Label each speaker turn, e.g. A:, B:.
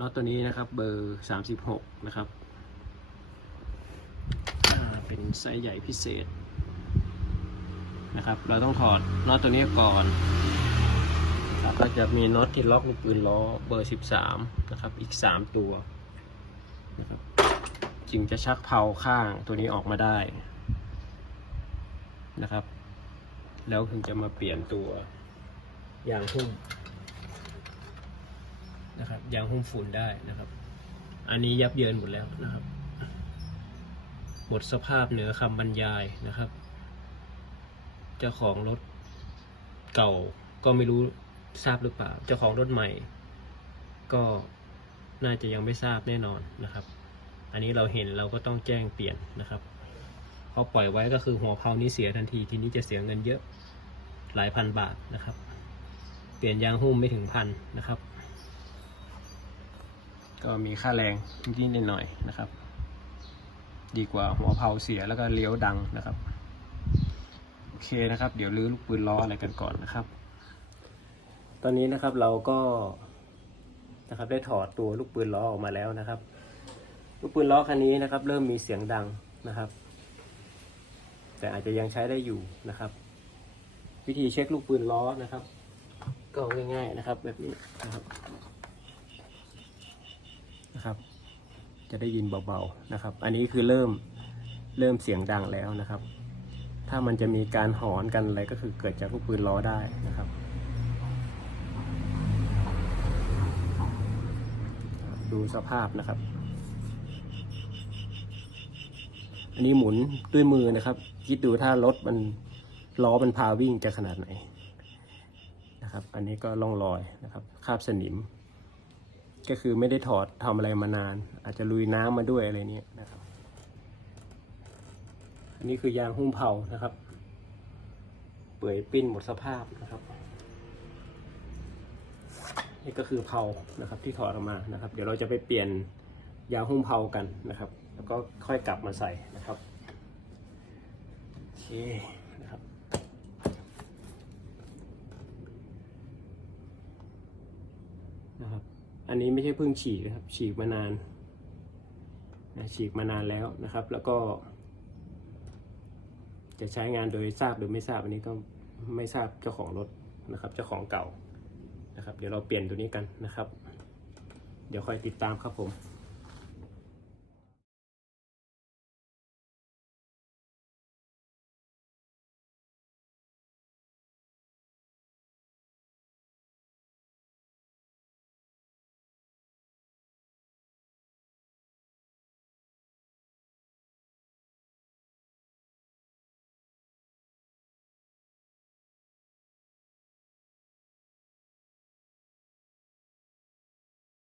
A: น็อตตัวนี้นะครับเบอร์สามสิบหกนะครับเป็นไซส์ใหญ่พิเศษนะครับ เราต้องถอดน็อตตัวนี้ก่อนครับก็จะมีน็อตที่ล็อกลูกปืนล้อเบอร์สิบสามนะครับ อีกสามตัวนะครับจึงจะชักเพาข้างตัวนี้ออกมาได้นะครับ แล้วถึงจะมาเปลี่ยนตัวยางหุ้ม นะครับยางหุ้มฝุ่นได้นะครับ อันนี้ยับเยินหมดแล้วนะครับ หมดสภาพเหนือคำบรรยายนะครับ เจ้าของรถเก่าก็ไม่รู้ทราบหรือเปล่า เจ้าของรถใหม่ ก็น่าจะยังไม่ทราบแน่นอนนะครับ อันนี้เราเห็นเราก็ต้องแจ้งเปลี่ยนนะครับเพราปล่อยไว้ก็คือหัวเพานี้เสียทันที ทีนี้จะเสียเงินเยอะหลายพันบาทนะครับ เปลี่ยนยางหุ้มไม่ถึงพันนะครับ ก็มีค่าแรงนิดๆหน่อยๆนะครับ ดีกว่าหัวเผาเสียแล้วก็เลี้ยวดังนะครับโอเคนะครับ เดี๋ยวลื้อลูกปืนล้ออะไรกันก่อนนะครับ ตอนนี้นะครับเราก็นะครับได้ถอดตัวลูกปืนล้อออกมาแล้วนะครับ ลูกปืนล้อคันนี้นะครับ เริ่มมีเสียงดังนะครับ แต่อาจจะยังใช้ได้อยู่นะครับ วิธีเช็คลูกปืนล้อนะครับ ก็ง่ายๆนะครับ แบบนี้นะครับ นะครับ จะได้ยินเบาๆนะครับ อันนี้คือเริ่มเริ่มเสียงดังแล้วนะครับ ถ้ามันจะมีการหอนกันอะไรก็คือเกิดจากลูกปืนล้อได้นะครับ ดูสภาพนะครับ อันนี้หมุนด้วยมือนะครับ คิดดูถ้ารถมันล้อมันพาวิ่งจะขนาดไหนนะครับ อันนี้ก็ล่องรอยนะครับ คาบสนิม ก็คือไม่ได้ถอดทำอะไรมานาน อาจจะลุยน้ำมาด้วยอะไรเนี้ยนะครับ อันนี้คือยางหุ้มเผานะครับ เปื่อยปิ้นหมดสภาพนะครับ นี่ก็คือเผานะครับ ที่ถอดออกมานะครับ เดี๋ยวเราจะไปเปลี่ยนยางหุ้มเผากันนะครับ แล้วก็ค่อยกลับมาใส่นะครับโอเคนะครับนะครับ อันนี้ไม่ใช่เพิ่งฉีกนะครับ ฉีกมานานนะฉีกมานานแล้วนะครับ แล้วก็ จะใช้งานโดยทราบหรือไม่ทราบอันนี้ต้องไม่ทราบเจ้าของรถนะครับ เจ้าของเก่านะครับ เดี๋ยวเราเปลี่ยนตัวนี้กันนะครับ เดี๋ยวคอยติดตามครับผม